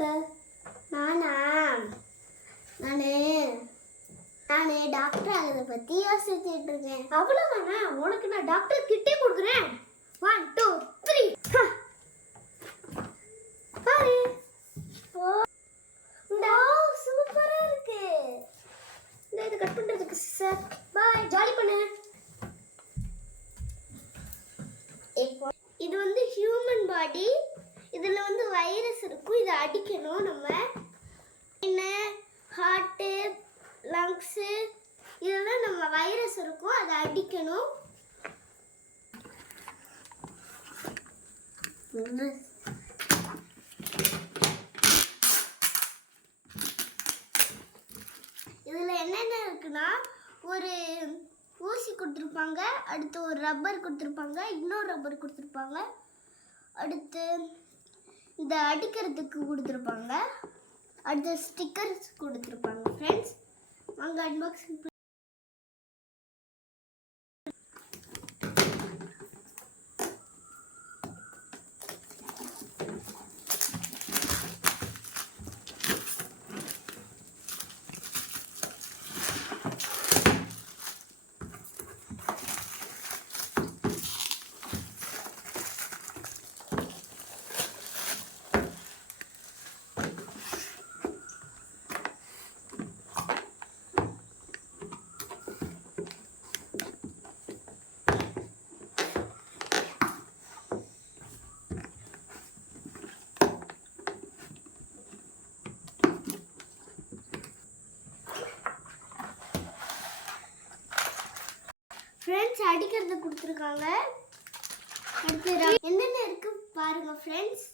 இருக்க? நானா? நானு டாக்டர் ஆகிறத பற்றி யோசிச்சுட்டு இருக்கேன். அவ்வளோதானே? உனக்கு நான் டாக்டர் கிட்டே கொடுக்குறேன். 1 2 3 பாரு. சூப்பரா இருக்கு. இதை கட் பண்ணுறதுக்கு சார் பாய். ஜாலி பண்ணு. இது வந்து ஹியூமன் பாடி. இதில் வந்து வைரஸ் இருக்கும். இதை அடிக்கணும். நம்ம என்ன ஹார்ட்டு லங்ஸு இதெல்லாம் நம்ம வைரஸ் இருக்கும். அதை அடிக்கணும். இதில் என்னென்ன இருக்குன்னா ஒரு ஊசி கொடுத்துருப்பாங்க, அடுத்து ஒரு ரப்பர் கொடுத்துருப்பாங்க, இன்னொரு ரப்பர் கொடுத்துருப்பாங்க, அடுத்து இந்த அடிக்கிறதுக்கு கொடுத்துருப்பாங்க, அடுத்து ஸ்டிக்கர்ஸ் கொடுத்துருப்பாங்க. ஃப்ரெண்ட்ஸ் வாங்க அன்பாக்சிங். ஃப்ரெண்ட்ஸ் அடிக்கிறது கொடுத்துருக்காங்க. அடுத்து என்னென்ன இருக்கு பாருங்க ஃப்ரெண்ட்ஸ்.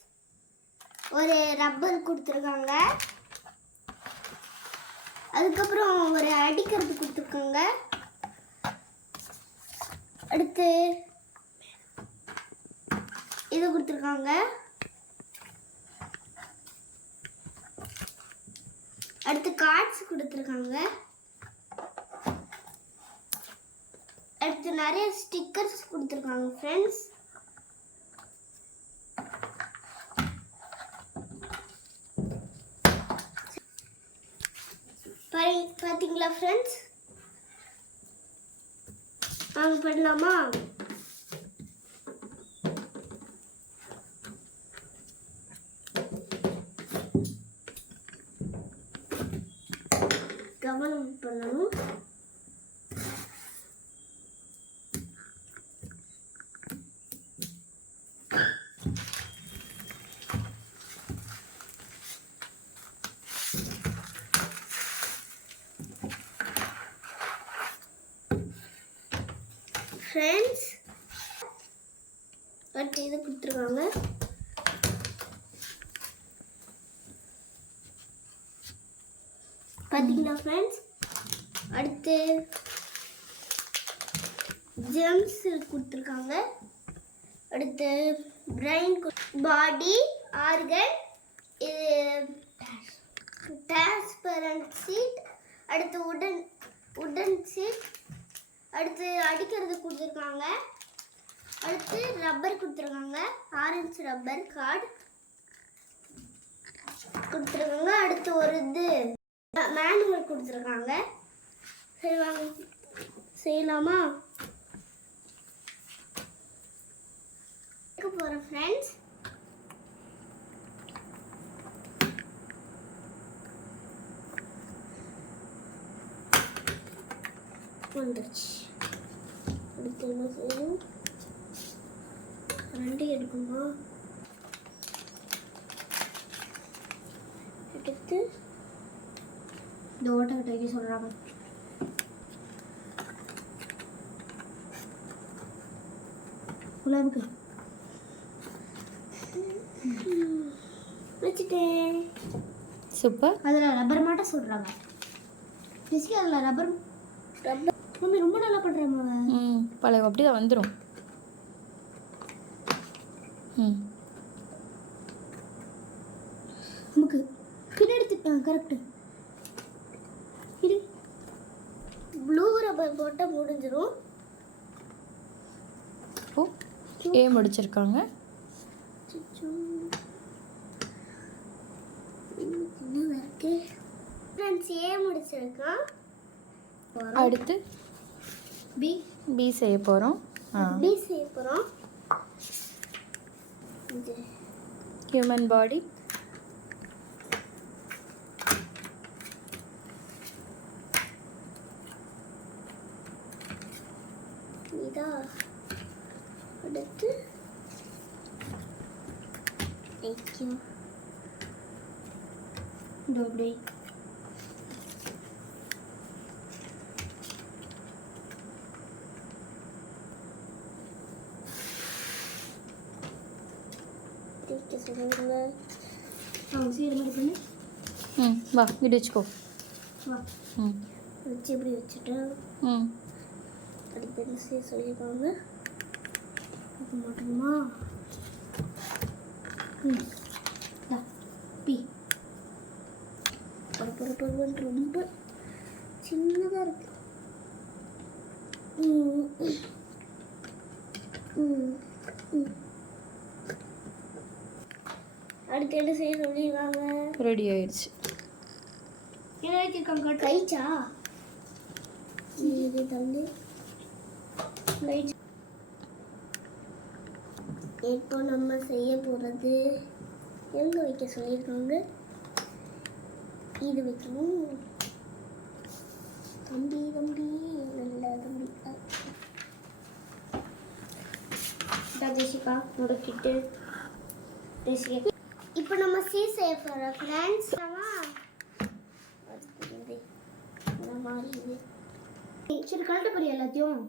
ஒரு ரப்பர் கொடுத்துருக்காங்க, அதுக்கப்புறம் ஒரு அடிக்கிறது கொடுத்துருக்காங்க, அடுத்து இது கொடுத்துருக்காங்க, அடுத்து கார்ட்ஸ் கொடுத்துருக்காங்க, அடுத்து நிறைய ஸ்டிக்கர்ஸ் கொடுத்துருக்காங்க. ஃப்ரெண்ட்ஸ் பார்த்தீங்களா ஃப்ரெண்ட்ஸ்? வாங்க பண்ணலாமா? கவனம் பண்ணணும். ஃப்ரெண்ட்ஸ் அடுத்து இது கொடுத்துருக்காங்க. பார்த்தீங்களா ஃப்ரெண்ட்ஸ்? அடுத்து ஜெம்ஸ் கொடுத்துருக்காங்க, அடுத்து பிரெயின், பாடி, ஆர்கன், இது டிரான்ஸ்பரண்ட் சீட், அடுத்து உடன் சீட், அடுத்து அடிக்கிறது கொடுத்துருக்காங்க, அடுத்து ரப்பர் கொடுத்துருக்காங்க, ஆரஞ்சு ரப்பர் கார்டு கொடுத்துருக்காங்க, அடுத்து ஒரு இது மேனுவல் கொடுத்துருக்காங்க. சரி வாங்க செய்யலாமா? போகிறேன் ஃப்ரெண்ட்ஸ். வந்துருச்சு. அடுத்து என்ன செய்யணும்? 2 எடுக்குமா? எடுத்து இந்த ஓட்டை வைக்க சொல்கிறாங்க. குழம்புக்கு வச்சுட்டேன். சூப்பர். அதில் ரப்பர் மாட்ட சொல்கிறாங்க. பிசிக்கல் அதில் ரப்பர் மம்மி ரொம்ப நல்லா பண்ணுறேன். பழக அப்படி தான் வந்துடும். நமக்கு பின்னாடி கரெக்டு. இது ப்ளூ ரப்பர் போட்டால் முடிஞ்சிடும். ஏ முடிச்சிருக்காங்க. என்ன இருக்கு ஃப்ரெண்ட்ஸ் ஏ முடிச்சிருக்கான். அடுத்து பி பி செய்ய போகிறோம். பி செய்ய போகிறோம். இது ஹியூமன் பாடி. இதா அடுத்து ஐக்கியம் டோப்டி டிக்கு சொல்லுங்க. அவங்க செய்கிற மாதிரி பண்ணு. வா இப்படி வச்சுக்கோ. வா வச்சு இப்படி வச்சுட்டேன். அடுத்து என்ன செய்ய சொல்லியிருக்காங்க? இது மட்டுமா? டா பி பருப்பருப்பருன்னு ரொம்ப சின்னதாக இருக்கு. அடுத்து என்ன செய்ய சொல்லியிருக்காங்க? ரெடி ஆயிடுச்சு. என்ன எழுதியிருக்காங்க? கைச்சா இது தள்ளி கைச்சா. இப்போ நம்ம செய்ய போகிறது எங்கே வைக்க சொல்லியிருக்காங்க? இது வைக்கணும். தம்பி தம்பி நல்ல தம்பி. ஜெசிகா முடுக்கிட்டு ஜெசிகா. இப்போ நம்ம சி செய்ய போகிறோம் ஃப்ரெண்ட்ஸ். இந்த மாதிரி இது சரி கழட்ட போறியா எல்லாத்தையும்?